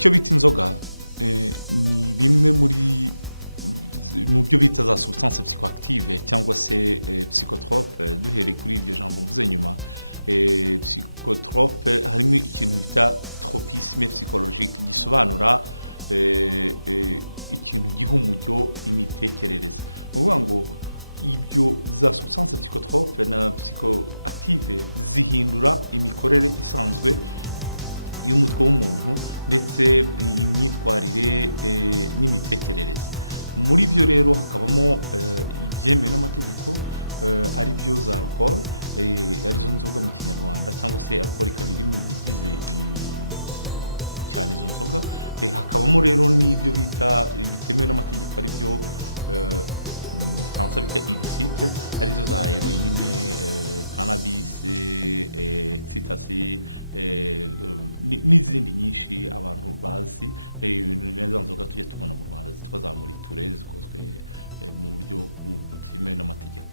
icyo bita inzoga ni bimwe mu byo bita za substance psychoactive cyangwa se psychotrope. Duhereye kuri iryo jambo mvuze nyuma, psychotrope harimo ikintu bita tropisme psychologique, gisobanura ikintu giha umujyo imitekerereze. Uvuga ngo ibyo za substance psychotrope na psychoactive zihindura imikorere isanzwe y'umutwe w'umuntu ndetse imyitwarire n'imitekerereze. Muri byo rero hakabamo ibyemewe n'amategeko, ari byo za alcool, arizo nzoga mu Kinyarwanda, cyangwa se alcool ikaba iri mu bigize cyane izo nzoga. Hakabamo rero n'ibyo bita bitemewe n'amategeko, ari byo Fransa bita illicite, arizo za heroine, cannabis, ecstasy, n'izindi nyinshi abantu bazi. Neza nzoga tujye tubona mu Rwanda zitwa za muriture, zikozwe mu buryo butemewe n'amategeko.